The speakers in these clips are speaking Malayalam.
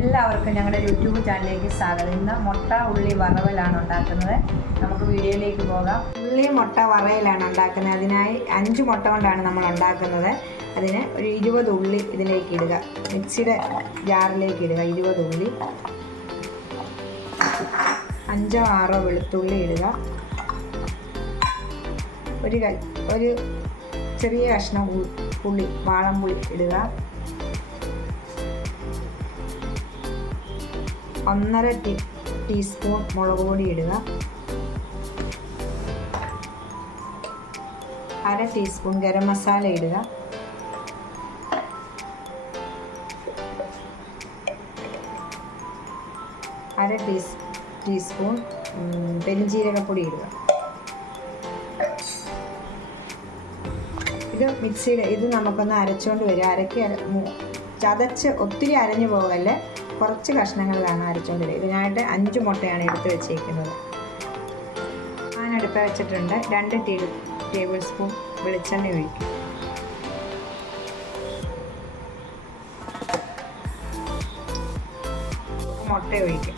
എല്ലാവർക്കും ഞങ്ങളുടെ യൂട്യൂബ് ചാനലിലേക്ക് സ്വാഗതം. ഇന്ന് മുട്ട ഉള്ളി വറവലാണ് ഉണ്ടാക്കുന്നത്. നമുക്ക് വീഡിയോയിലേക്ക് പോകാം. ഉള്ളി മുട്ട വറയിലാണ് ഉണ്ടാക്കുന്നത്. അതിനായി അഞ്ച് മുട്ട കൊണ്ടാണ് നമ്മൾ ഉണ്ടാക്കുന്നത്. അതിന് ഒരു ഇരുപത് ഉള്ളി ഇതിലേക്ക് ഇടുക. മിക്സിയുടെ ജാറിലേക്ക് ഇടുക. ഇരുപത് ഉള്ളി. അഞ്ചോ ആറോ വെളുത്തുള്ളി ഇടുക. ഒരു ഒരു ചെറിയ കഷ്ണം പുളി വാളംപുളി ഇടുക. ഒന്നര ടീ ടീസ്പൂൺ മുളക് പൊടി ഇടുക. അര ടീസ്പൂൺ ഗരം മസാല ഇടുക. അര ടീസ് ടീസ്പൂൺ ഉം, ഇടുക. ഇത് മിക്സിയിൽ ഇത് നമുക്കൊന്ന് അരച്ചുകൊണ്ട് വരിക. അരക്കി ചതച്ച് ഒത്തിരി അരഞ്ഞു പോകല്ലേ? കുറച്ച് കഷ്ണങ്ങൾ വേണം അരച്ചുകൊണ്ട് വരും ഇതിനായിട്ട് അഞ്ച് മുട്ടയാണ് എടുത്ത് വെച്ചേക്കുന്നത് ഞാൻ അടുപ്പ വെച്ചിട്ടുണ്ട് രണ്ട് ടീ ടേബിൾ സ്പൂൺ വെളിച്ചെണ്ണ ഒഴിക്കും. മുട്ട ഒഴിക്കും.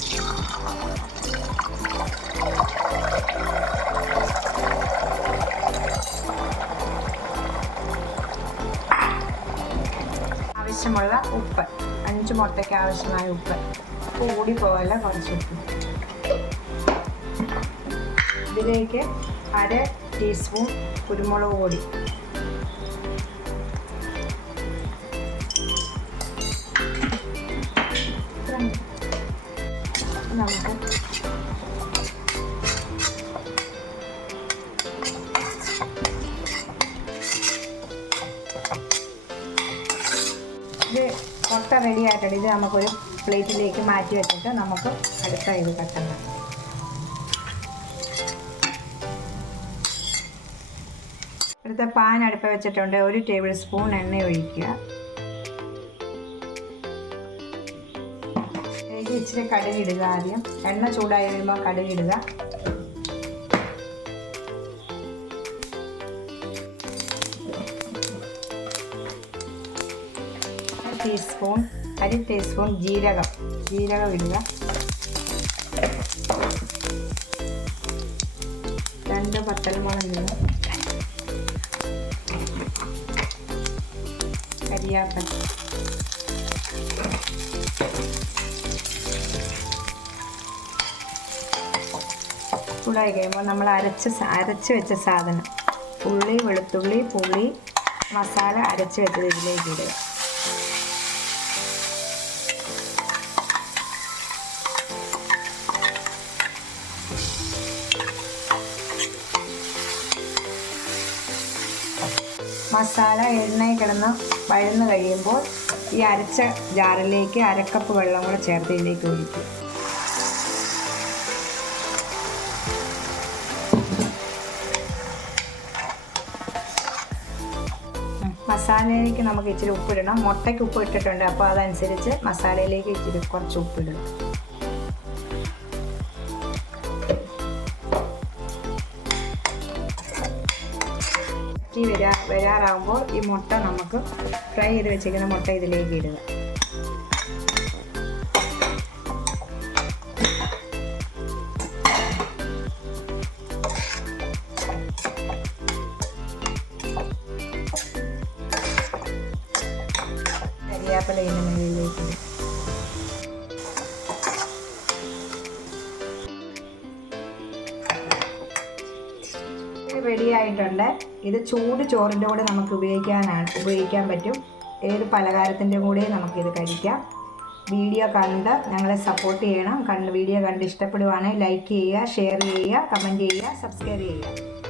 ആവശ്യമുള്ള ഉപ്പ്. അഞ്ച് മുട്ടയ്ക്ക് ആവശ്യമായ ഉപ്പ്. കൂടി പോകല്ല കുറച്ച് ഉപ്പ്. ഇതിലേക്ക് അര ടീസ്പൂൺ കുരുമുളക് പൊടി. മുട്ട റെഡി ആയിട്ടുണ്ട്. ഇത് നമുക്കൊരു പ്ലേറ്റിലേക്ക് മാറ്റി വെച്ചിട്ട് നമുക്ക് അടുത്ത ഇത് കട്ടണം അടുത്ത പാൻ അടുപ്പ് വെച്ചിട്ടുണ്ട്. ഒരു ടേബിൾ സ്പൂൺ എണ്ണ ഒഴിക്കുക. ഇച്ചിരി കടുകിടുക ആദ്യം. എണ്ണ ചൂടായി വരുമ്പോൾ കടുകിടുക ടീസ്പൂൺ അര ടീസ്പൂൺ ജീരകം. ജീരകം ഇടുക. രണ്ട് പത്തൽമുളക് ഇടുക. കരിയാപ്പൻ കഴിയുമ്പോൾ നമ്മൾ അരച്ച് അരച്ച് വെച്ച സാധനം. ഉള്ളി വെളുത്തുള്ളി പുളി മസാല അരച്ച് വെച്ചത് ഇതിലേക്ക് ഇടുക. മസാല എണ്ണയിൽ കിടന്ന് വഴന്ന് കഴിയുമ്പോൾ ഈ അരച്ച ജാറിലേക്ക് അരക്കപ്പ് വെള്ളം കൂടെ ചേർത്ത് ഇതിലേക്ക് ഒഴിക്കും. മസാലയിലേക്ക് നമുക്ക് ഇച്ചിരി ഉപ്പിടണം. മുട്ടയ്ക്ക് ഉപ്പ് ഇട്ടിട്ടുണ്ട്. അപ്പോൾ അതനുസരിച്ച് മസാലയിലേക്ക് ഇച്ചിരി കുറച്ച് ഉപ്പിടണം വറ്റി വരാ വരാറാകുമ്പോൾ ഈ മുട്ട നമുക്ക് ഫ്രൈ ചെയ്ത് വെച്ചിരിക്കുന്ന മുട്ട ഇതിലേക്ക് ഇടുക. കരിയാപ്പില ഇടുക. റെഡി ആയിട്ടുണ്ട്. ഇത് ചൂട് ചോറിന്റെ കൂടെ നമുക്ക് ഉപയോഗിക്കാനാണ് ഉപയോഗിക്കാൻ പറ്റും. ഏത് പലഹാരത്തിന്റെ കൂടെ നമുക്കിത് കഴിക്കാം. വീഡിയോ കണ്ട് ഞങ്ങളെ സപ്പോർട്ട് ചെയ്യണം. കണ്ട് വീഡിയോ കണ്ട് ഇഷ്ടപ്പെടുവാണെങ്കിൽ ലൈക്ക് ചെയ്യുക ഷെയർ ചെയ്യുക കമന്റ് ചെയ്യുക സബ്സ്ക്രൈബ് ചെയ്യുക.